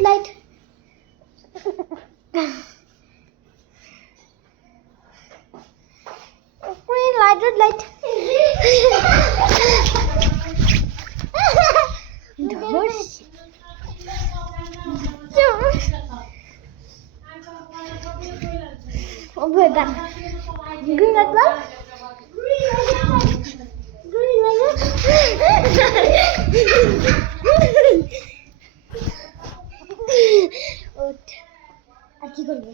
Light green light red light oh my god green light light green light আর কি করবো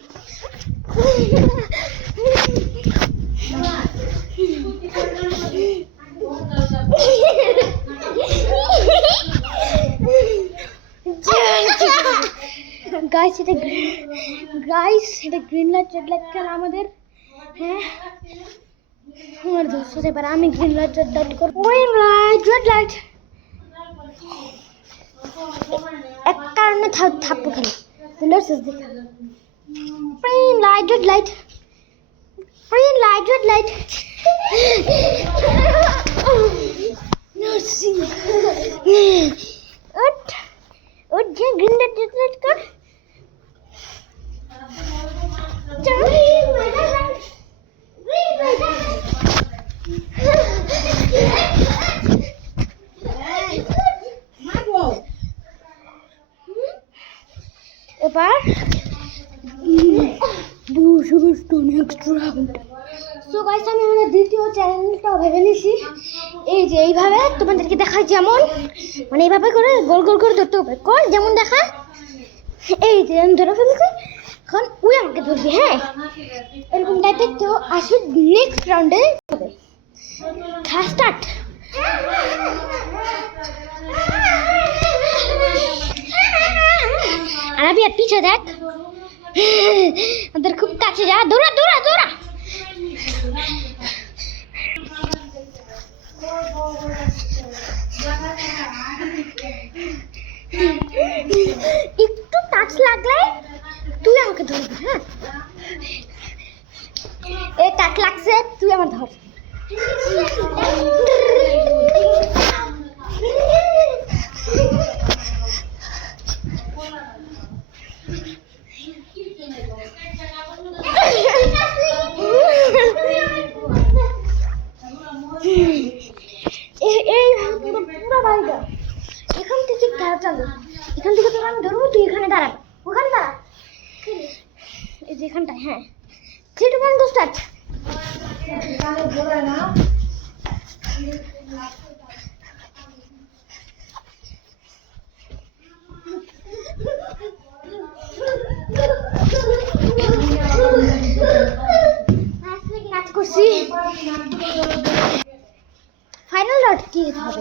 guys এটা green light red light খেলা আমাদের হ্যাঁ আমার দোস্ত এবার আমি গ্রিন লাইট রেড লাইট করব গ্রিন লাইট রেড লাইট এক কারণে থাপ্পড় খেলা লড়ছিস দেখা green light red light green light red light nursing ut je green light red light kar green light এবার নেক্সট রাউন্ড সো গাইস আমি আমাদের দ্বিতীয় চ্যানেলটা ভেবে নিছি এই যে এইভাবে তোমাদেরকে দেখায় যেমন মানে এইভাবে করে গোল গোল করে ধরতে হবে কোন যেমন দেখায় এই যে আমি ধরে ফেলছি এখন ওই আমাকে ধরবে হ্যাঁ এরকম টাইপের তো আসলে নেক্সট রাউন্ডে হবে খেলা স্টার্ট আর আমি আর পিছে দেখ আমাদের খুব কাছে যা দৌড়া দৌড়া দৌড়া একটু টাচ লাগলে তুই আমাকে ধরবি হ্যাঁ এই টাচ লাগছে তুই আমার ধর এখান থেকে খেলা চালু এখান থেকে তোর আমি ধরবো তুই এখানে দাঁড়াবি ওখানে দাঁড়া এই যে এখানটায় হ্যাঁ 3 2 1 স্টার্ট কাজ করছি ফাইনাল ডট কি হবে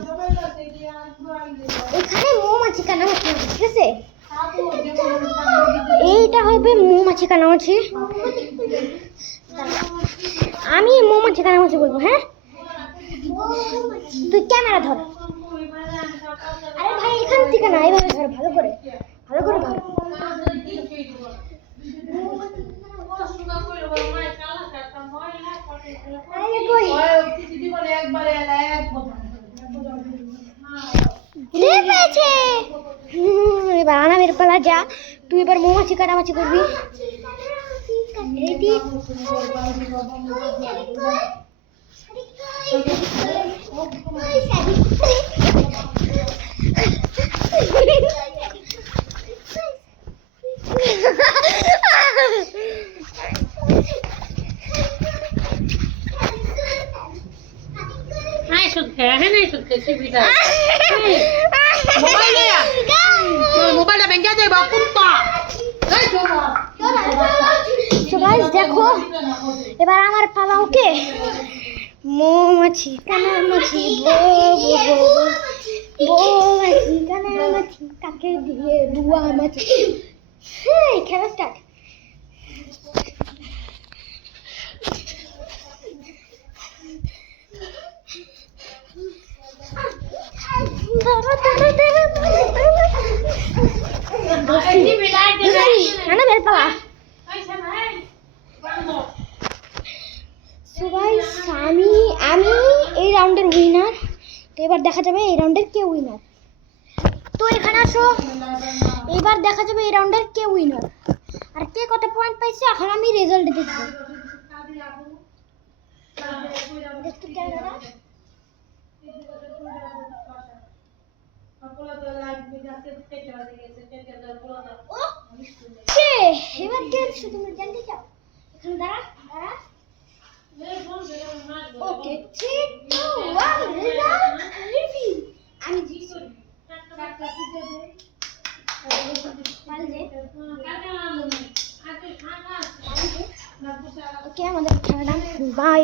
এখানে মৌমাছি কানামাছি ঠিক আছে এইটা হবে মৌমাছি কানামাছি আমি মৌমাছি কানামাছি বলবো হ্যাঁ তুই ক্যামেরা ধর আরে ভাই এখান থেকে না এইভাবে ধর ভালো করে ধর এবার আনামের পালা যা তুই এবার মৌমাছি কাটামাছি করবি দেখো এবার আমার পালা ওকে মৌমাছি কানামাছি মৌমাছি কানামাছি কাকে দিয়ে বুয়া মাছি হ্যাঁ খেলা স্টার্ট আমি এই রাউন্ডের উইনার তো এবার দেখা যাবে এই রাউন্ডের কে উইনার তো এখানে আসো, এবার দেখা যাবে এই রাউন্ডের কে উইনার আর কে কত পয়েন্ট পাইছে। এখন আমি রেজাল্ট দেখব। দেখতে ক্যামেরা কে এবার কে দিছো তুমি জানতে চাও? এখানে দাঁড়া দাঁড়া। ওকে 3 2 1 রেজাল্ট রিভিউ। আমি জিতছি। ওকে আমাদের খেলাটা বাই।